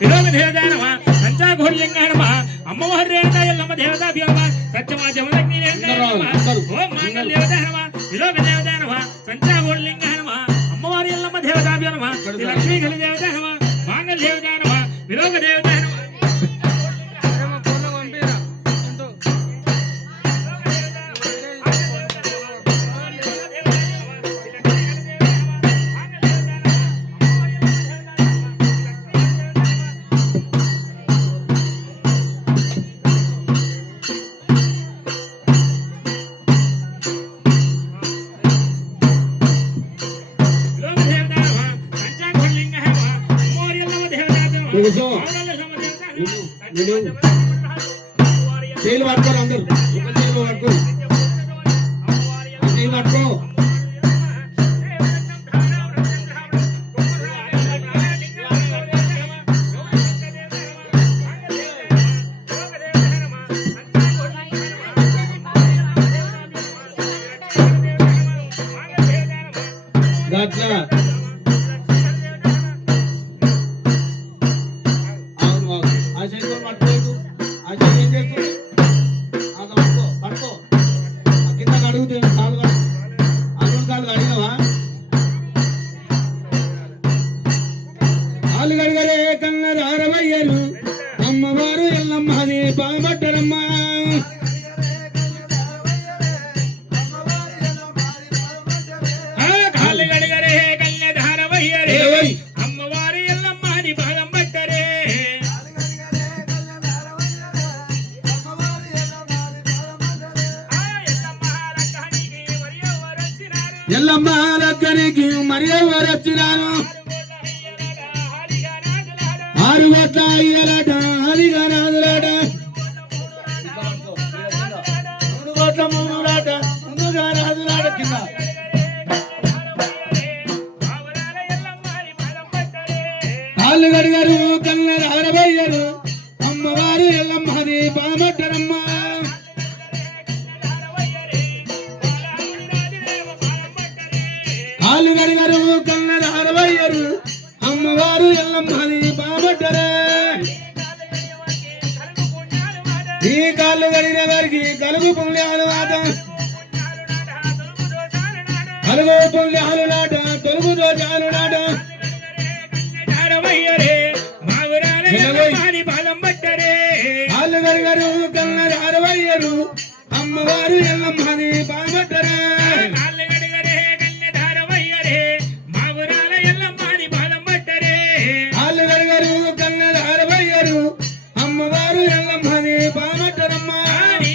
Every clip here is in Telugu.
విలోక దేవతాయ నమః పంచాఘోర్లింగాయ నమః అమ్మవారి రేణుకా ఎల్లమ్మ దేవతాభ్యో నమః సత్యమా జమదగ్ని రేణుకాయ నమః ఓం మాంగళ్య దేవతాయ నమః విలోక దేవతాయ నమః పంచాఘోర్లింగాయ నమః అమ్మవారి ఎల్లమ్మ దేవతాభ్యో నమః లక్ష్మీ ఖలి దేవతాయ నమః మాంగళ్య దేవతాయ నమః విలోక దేవతాయ నమః చేలు పట్టుకోరు అందరు చేలు పట్టుకో చేలు పట్టుకో గట్లా గడిగరే కన్నదారవయ్యరు అమ్మవారు ఎల్లమ్మది బాగుపడ్డరమ్మా కాళ్ళు గడిగరే కన్నదారవయ్యరే అమ్మవారు ఎల్లమ్మది బాగం పట్టరే ఎల్లమ్మ లక్కనికి మరి ఎవరు వచ్చినారు ఆరు గట్ల అయ్యలాట హరిగా రాదులాట మూడు గట్ల మూడులాట ముందుగా రాదులాట కింద కాళ్ళు గడిగారు కన్నర అరవయ్యరు అమ్మవారు ఎల్లమ్మది బామట్టరమ్మ కాళ్ళు గడిగారు కన్నర అరవయ్యరు అమ్మవారు ఎల్లమ్మది బామట్టరే ఈ కాళ్ళు గడిన వారికి కలుగు పుణ్యాలు నాట కలుగు పుణ్యాలు నాట తొలుగు దోషాలు నాట కాళ్ళు గడిగారు కన్నర అరవయ్యరు అమ్మవారు ఎల్లమ్మది బామట్టరే అమ్మవారు ఎల్లమ్మది బామట్టరమ్మ నీ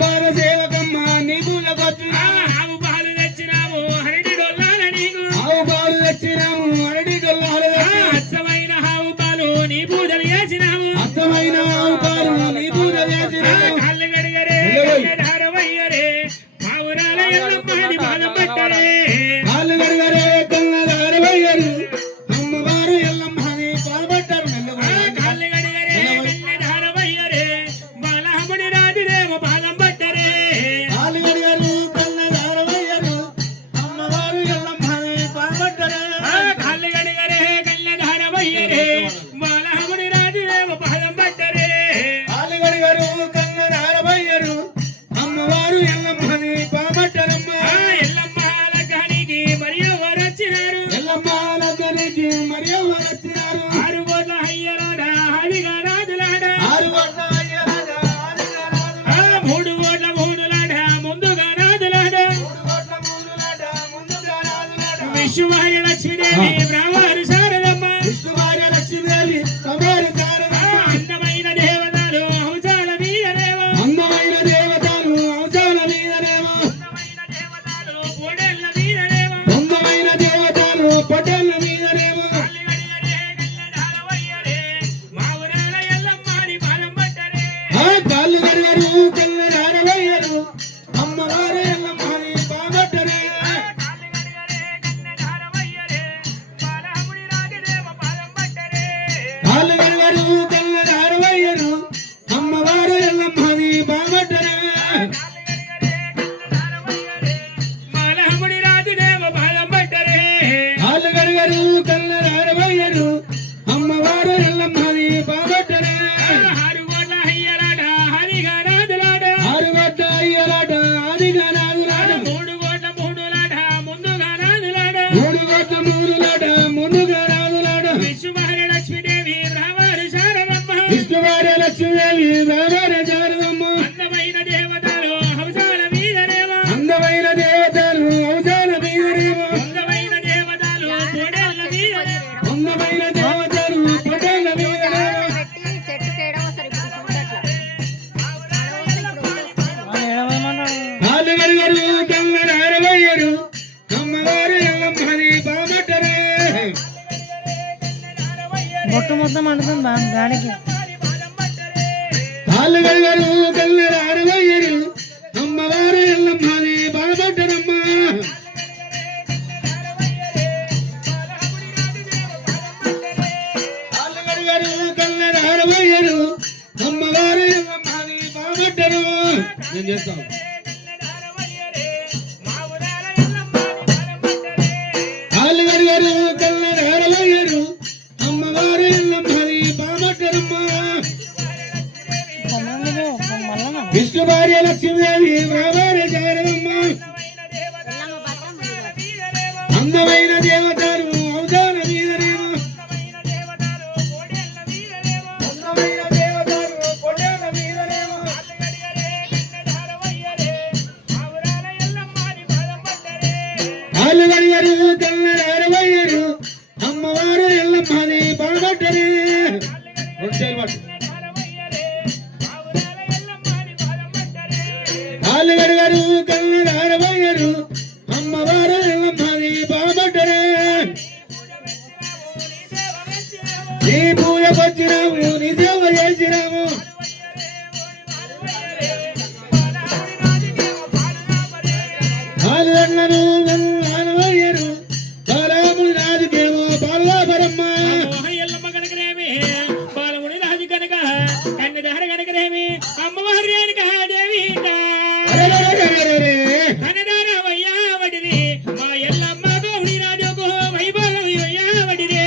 పాద సేవకమ్మ నీ పూజకొచ్చినాము ఆవు పాలు తెచ్చినాము అరటి డొల్లాల నీకు ఆవు పాలు తెచ్చినాము అరటి డొల్లాల అచ్చమైన ఆవు పాలు నీ పూజలు చేసినాము అత్తమైన ఆవు పాలు నీ పూజ చేసినాము కాళ్ళు గడిగరే ధారవయ్యరే మా ఊరాల ఎల్లమ్మది బాధం పట్టరే కాళ్ళు గడిగరే కన్నర అరవయ్యరు అమ్మవారు ఎల్లమ్మది బామట్టరు కాళ్ళు గడిగరే ధారవయ్యరే బాలహముడి రాజుదేమో బాధం పట్టరే కాళ్ళు గడిగరు కన్నర అరవయ్యరు అమ్మవారు ఎల్లమ్మది బామట్టరే కాళ్ళు గడిగరే ధారవయ్యరే బాలహముడి రాజుదేమో బాధం పట్టరే కాళ్ళు గడిగరు కన్నర అరవయ్యరు అమ్మవారు ఎల్లమ్మది బామట్టరమ్మ ఎల్లమ్మ లగ్గానికి మరి ఎవరు వచ్చినారు ఎల్లమ్మ లగ్గనికి మరి ఎవరు వచ్చినారు ఆరు కోట్ల అయ్యలాడ హరిగా రాజులాడ ఆరు కోట్ల అయ్యలాడ హరిగా రాజులాడ మూడు కోట్ల మూడులాడ ముందుగా రాజులాడ మూడు కోట్ల మూడులాడ ముందుగా రాజులాడ విశ్వమాయ లక్ష్మీదేవి బ్రాహ్మణు శారదమ్మ విష్ణువార్య లక్ష్మీదేవి కమేరు శారదమ్మ అందమైన దేవతలు అంశాల మీదనేమో అందమైన దేవతలు అంశాల మీదనేమో అందమైన దేవతలు పొడేళ్ల మీదనేమో అందమైన దేవతలు పొట్టేళ్ల మీదనేమో మా ఊరాల ఎల్లమ్మని బాలం పట్టరే కాళ్ళు గడిగరు కన్నర అరవయ్యరు అమ్మవారు ఎల్లమ్మది బామట్టరే కాళ్ళు గడిగరే కన్నె ధారవయ్యరే బాలహముడి కాళ్ళు గడిగరు కళ్ళరారవయ్యరు అమ్మవారు ఎల్లమ్మది బాబట్టరే ఆరుగోట్ల అయ్యలాట హరిగా రాజులాట ఆరుగొట్ట అయ్యలాట ఆదిగా నాదులాట మూడు కోట్ల మూడులాట ముందుగా రాజులాట మూడుగొట్ట మూడులాట ముందుగా నాదులాట విశ్వమారి లక్ష్మీదేవి బ్రాహ్మణి శారదమ్మ విష్ణువారి లక్ష్మీదేవి బాబారి శారదమ్మ అందమైన దేవతలు హంసాల మీదనేమ అందమైన దేవతలు అవసాన మీదరేమ అందమైన దేవతలు కోడేళ్ల మీదనేమ అందమైన దేవతలు పటేల మీదరేమ కాళ్ళు గడిగరు కళ్ళరారవయ్యరు అమ్మవారు ఎల్లమ్మది బాబట్టరే మొత్తం అంటుంది దానికి కాళ్ళు గడిగరు కళ్ళరారవయ్యరు అమ్మవారు ఎల్లమ్మది బాబట్టరమ్మ కాళ్ళు గడిగరు కళ్ళరారవయ్యరు అమ్మవారు ఎల్లమ్మది బాబట్టరు నేను చేస్తాను కాళ్ళు గడిగరు కళ్ళరారవయ్యరు అమ్మవారు ఎల్లమ్మది బాబట్టరమ్మ విష్ణు భార్య లక్ష్మీదేవి బ్రాహ్మణ శారదమ్మ అందమైన దేవతలు అవసాన మీదనేమ అందమైన దేవతలు పొడేల మీదనేమ కాళ్ళు గడిగరు కళ్ళరారవయ్యరు అమ్మవారు ఎల్లమ్మది బాబట్టరే కాళ్ళు గడిగరు కళ్ళరారవయ్యరు అమ్మవారు ఎల్లమ్మది బాబట్టరే నీ పూజకొచ్చినాము నీ సేవ చేసినాము కాళ్ళు గడ్లను ఆనవయ్యరు బాలముని రాజుకేమో బాలవాపరమ్మ ఎల్లమ్మ కనకరేమి బాలముని రాజు కనుక కన్యదార కనకరేమి అమ్మవారి కనుక దేవి కనదార వయ్యావడిది మా ఎల్లమ్మ గౌడి రాజుకు వైభవం వయ్యావడిదే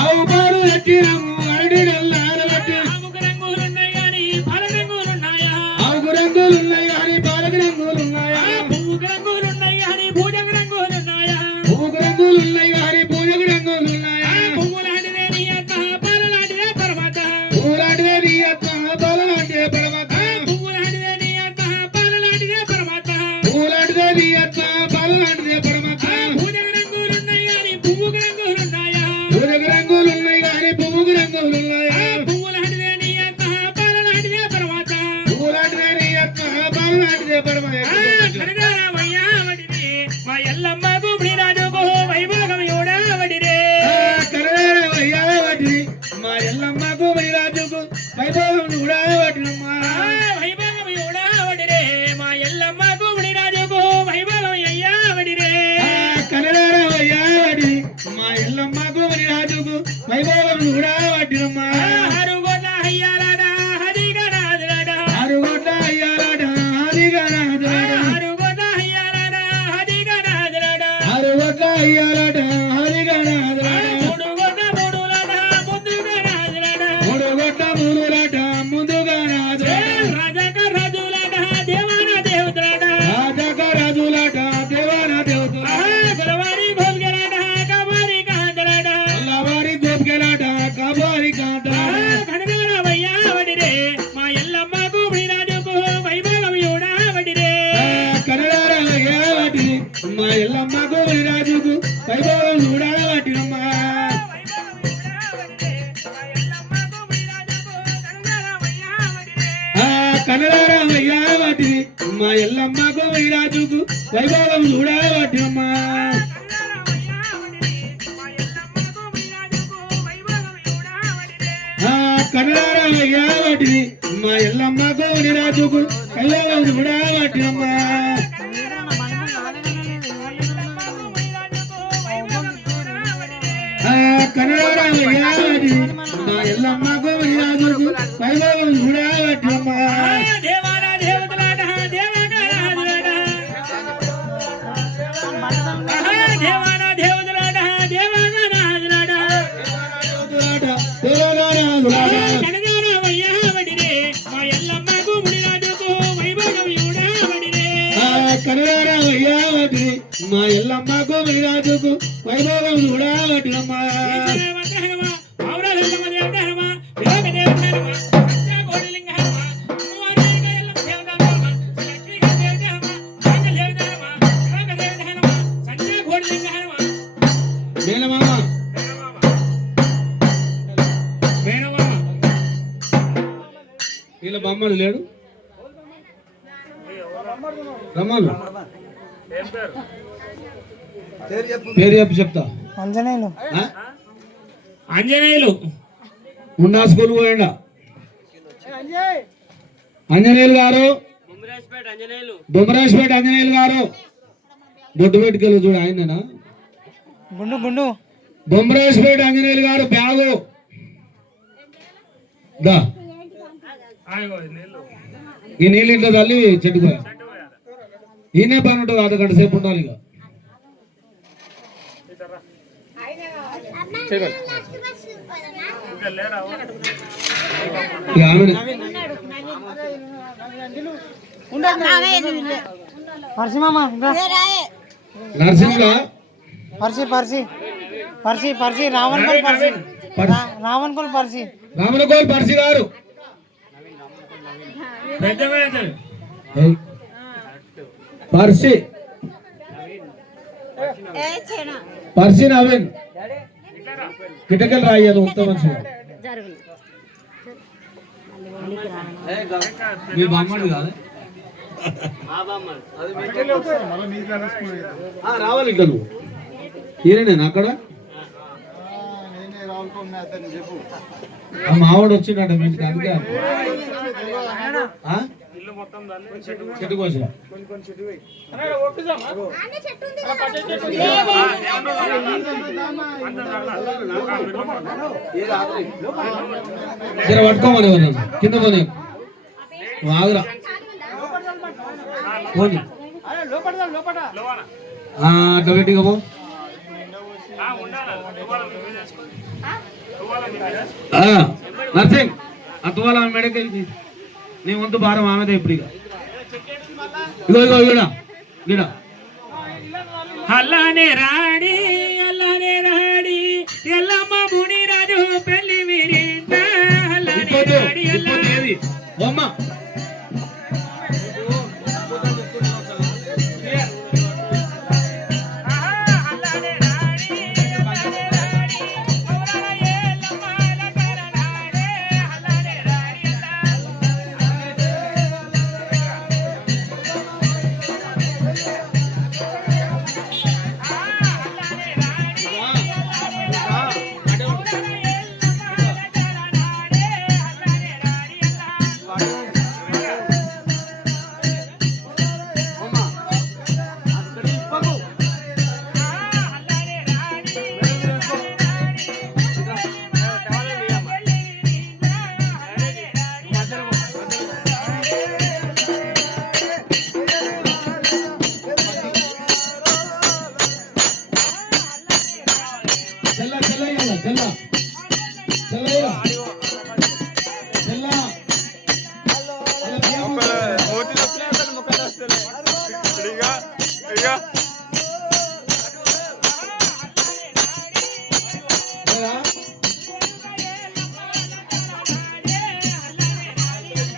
ఆవు పాలు ఎక్కినాము అరటి ఆరబట్టి ఆముకు రంగులున్నాయి గాని పాల రంగులున్నాయా ఆవుకు రంగులున్నాయి కానీ పాలకు రంగులున్నాయా పువ్వుకు రంగులున్నాయి గాని పూజకు రంగులున్నాయా పువ్వుకు రంగులున్నాయి కానీ పూజకు రంగులున్నాయా పువ్వు లాంటిదే నీ అక్క పాల లాంటిదే పరమాత పూలాంటిదే నీ అక్క పాలలాంటిదే పరమాత్మ పువ్వు లాంటిదే నీ అక్క పాల లాంటిదే పరమాత పూలాంటిదే నీ అక్క పాలలాంటిదే పరమాత్మ పూజకు రంగులున్నాయి గాని పువ్వుకు రంగులున్నాయా పూజకు రంగులున్నాయి కానీ పువ్వుకు రంగులున్నాయా పువ్వు లాంటిదే నీ అక్క పాల లాంటిదే పరమాత పూలాంటిదే నీ అక్క పాలలాంటిదే పరమాత్మ కనదారవయ్యావడిది మా ఎల్లమ్మ గుబడి రాజుకు వైభోగం యోడావడిరే కనరావయ్యావటి మా ఎల్లమ్మకు రాజుకు వైభవం కూడా వటినమ్మా వైభోగం యోడావడిరే మా ఎల్లమ్మ గుబడి రాజుకు వైభోగం అయ్యావడిరే కనరావయ్యావటి మా ఎల్లమ్మకు రాజుకు వైభవం కూడా వటినమ్మా ఆరుగోట్ల అయ్యాలాట హరిగా రాజులాట ఆరుగొట్ట అయ్యాలాట ఆదిగా నాదులాట ఆరుగోట్ల అయ్యాలాట హరిగా రాజులాట ఆరుగొట్ట అయ్యాలాట ఆదిగా నాదులాట మూడు గోట్ల మూడులాట ముందుగా రాజులాట మూడుగొట్ట మూడులాట ముందుగా నాదులాట రాజక రాజులాట దేవాన దేవతలాట రాజక రాజులాట దేవాన దేవతలాట గలవారి గోల్గలాట కబారి కాంతలాట అల్లవారి గోపికలాట కబారి కాంతలాట కనగారవయ్యావడిరే మా ఎల్లమ్మ గుబడి రాజుకు వైభోగం యోడావడిరే కనరావయ్యావటి మా ఎల్లమ్మకు రాజుకు వైభవం కూడా వటినమ్మా కనరావయ్యావటి మా ఎల్లమ్మకు వీరాజుకు వైభోగం చూడబట్టినమ్మ కన్నడారా వయ్యాబట్టిని మా ఎల్లమ్మకు వీరాజుకు వైభోగం చూడబట్టినమ్మ కన్నడారా వయ్యాబట్టిని మా ఎల్లమ్మకు వీరాజుకు వైభోగం చూడబట్టినమ్మ దేవానా దేవతలాట దేవానాథులాట దేవానా దేవతలాట దేవానాథులాట కనగాన వయ్యాబడిరే మా ఎల్లమ్మకు మునిరాజుకు వైభోగం చూడబడిరే కన్నడారా వయ్యాబట్టిని మా ఎల్లమ్మకు వీరాజుకు వైభోగం చూడబట్టినమ్మ వీళ్ళ బొమ్మలు లేడు రమ్మలు పేరు చెప్పు చెప్తా అంజనేయులు ఆ? ఆంజనేయులు ఉండా స్కూల్ పోయిండా అంజనేయులు గారు బొమ్మరాజ్పేట అంజనేయులు గారు బొడ్డు పెట్టుకెళ్ళి చూడు ఆయననా గుండు గుండు బొమ్మరాజ్పేట అంజనేయులు గారు బ్యాగు దా ఈ నీళ్ళు ఇంట్లో తల్లి చెట్టుకోయా ఈయనే పని ఉంటుంది అర్ధ గంట సేపు ఉండాలి ఇక ఇక ఆమెనే పర్సి మామ నర్సింగ్లో పర్సి పర్సి పర్సి పర్సి రావణ్కోల్ పర్సి రావణ్కోల్ పర్సి రామనగోల్ పర్సి గారు పెద్ద మేజర్ ఏయ్. పర్సి పర్సి నవీన్ కిటకలు రాయ్యారు ఉత్త మనిషి మీ బామ్మడు కాదు రావాలి ఇట్లా నువ్వు ఈయనేనా అక్కడ ఆ మావాడు వచ్చిండట మీ ఇంటికి అందుకే ఆ? చెట్టు కోసా జర పట్టుకోమని ఎవరు కింద పోనీ ఆగురా పోనీ అట్లా పెట్టిగా పో నర్సింగ్ అతువాల మెడకెళ్ళి నీ వంతు భారం ఆమెదే ఇప్పుడు ఇక ఇగో ఇగో ఈడ ఈడ అల్లానే రాడి ఎల్లమ్మ మునిరాజు పెళ్లి విరింట అల్లానే రాడి ఏది బొమ్మ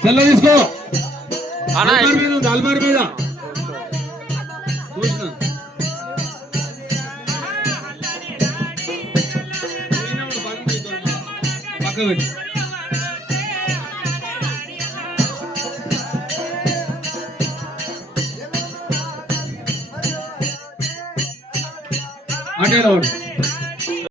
చల్ల తీసుకో అల్మారి మీద పక్క పెట్టి అటే వాడు